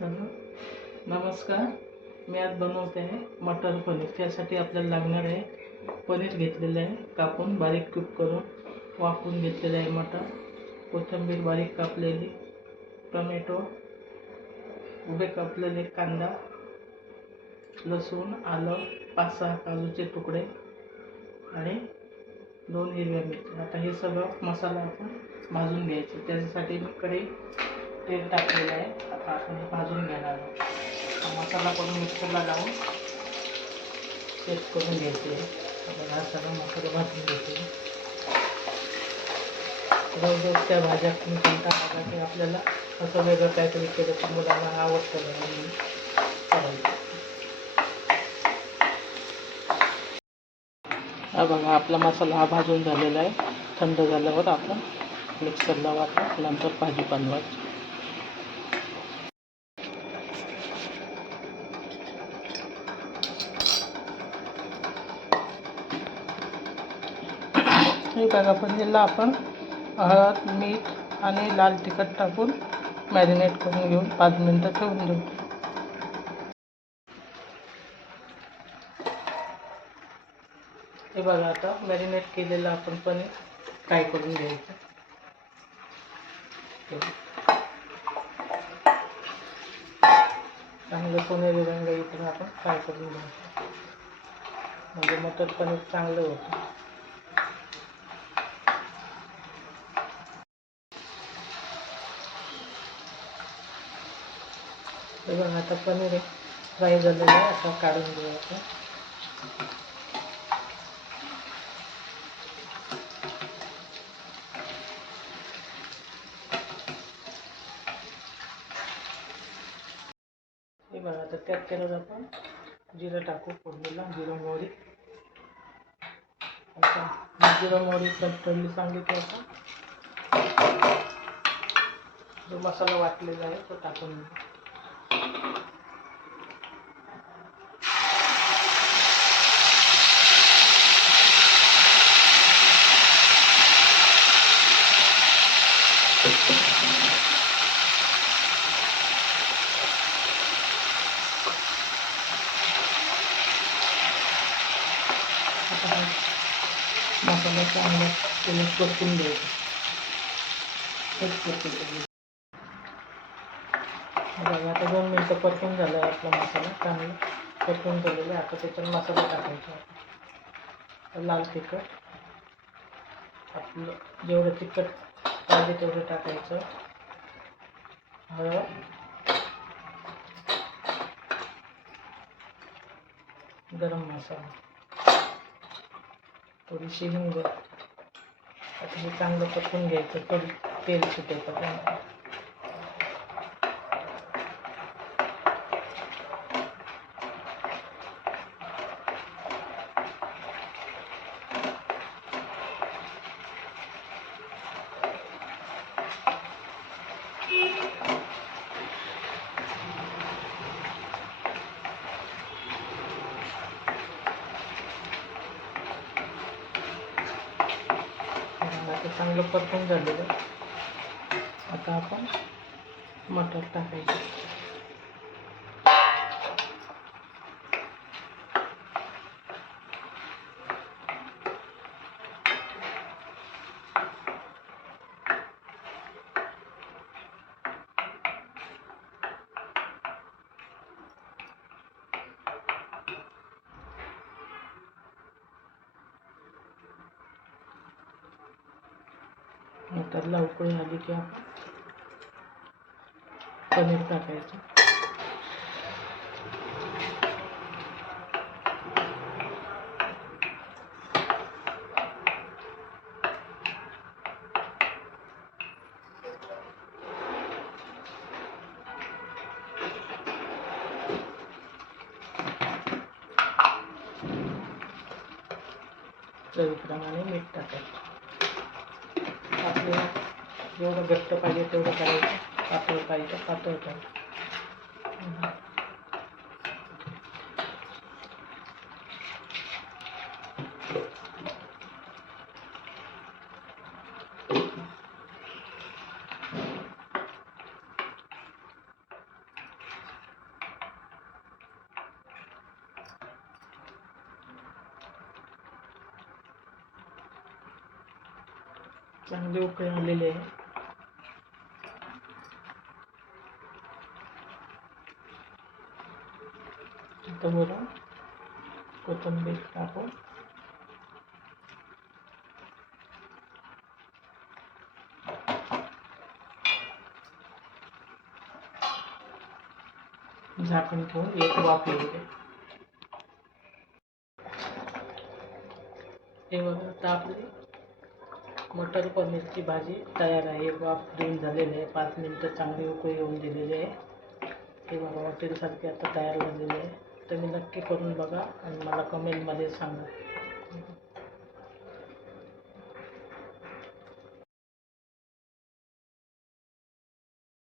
Hello नमस्कार. मी आज बनवते आहे मटर पनीर. त्यासाठी आपल्याला लागणार आहे पनीर घेतलेलं आहे कापून बारीक क्यूब करून वाफून घेतलेलं आहे मटर. कोथिंबीर बारीक कापलेली टोमॅटो उभे कापलेले कांदा लसूण आलं पाच सहा काजूचे तुकडे आणि दोन हिरव्या मिरच्या. आता हे सगळं मसाला आपण भाजून घ्यायचं. त्याच्यासाठी मी कढई तेल टाकलेलं आहे. आपण म्हणजे भाजून घेणार. हा मसाला करून मिक्सरला लावून पेस्ट करून घ्यायचे. आपण हा सगळा मसाला भाजून घ्यायचे. रोज रोज त्या भाज्या तुम्ही कंटाळा आला की आपल्याला असं वेगळं काहीतरी केलं तर मुलांना आवडतं म्हणून करायचं. हा बघा आपला मसाला हा भाजून झालेला आहे. थंड झाल्यावर आपण मिक्सरला वाटला नंतर भाजी बनवायची हे बघा पनीरला आपण हळद मीठ आणि लाल तिखट टाकून मॅरिनेट करून घेऊन पाच मिनटं ठेवून देऊ. हे बघा आता मॅरिनेट केलेलं आपण पनीर फ्राय करून घ्यायचं. चांगलं सोनेरी रंग इकडे आपण फ्राय करून घ्यायचं. म्हणजे मटर पनीर चांगलं होतं. हे बघा आता पनीर फ्राय झालेलं आहे आता काढून घेऊ आपण हे बघा आता त्यात केलं आपण जिरं टाकू फोडणीला जिरं मोहरी. आता जिरं मोहरी तळली सांगितलं आता जो मसाला वाटलेला आहे तो टाकून घेऊ. आता हा मसाला चांगला तेल परतून घ्यायचा कट परतून घ्यायचा. बघा आता दोन मिनटं परतून झालं आहे आपला मसाला. चांगला परतून झालेला आहे. आता त्याच्यात मसाला टाकायचा लाल तिखट. आपलं जेवढं तिखट पाहिजे तेवढं टाकायचं. हळद. गरम मसाला. थोडीशी हिंग. आता हे चांगलं परतून घ्यायचं. थोडी तेल सुटेपर्यंत आता चांगलं परतून झालेलं. आता आपण मटर टाकायचं. मटरला उकळी आली की पनीर टाकायचं. चवीप्रमाणे मीठ टाकायचं. जेवढं घट्ट पाहिजे तेवढं करायचं. पातळ पाहिजे पातळ पाहिजे. चांगले उकळून आलेले आहे. बरं कोथिंबीर टाकू झाकण एक वाफ येऊ दे हे। बघा आता भाजी तयार आहे वाफ देऊन झालेली आहे पाच मिनटं चांगली उकळी येऊन दिलेली आहे हे बघा हॉटेलसारखी आता तयार झालेली आहे तुम्ही नक्की करून बघा आणि मला कमेंटमध्ये सांगा.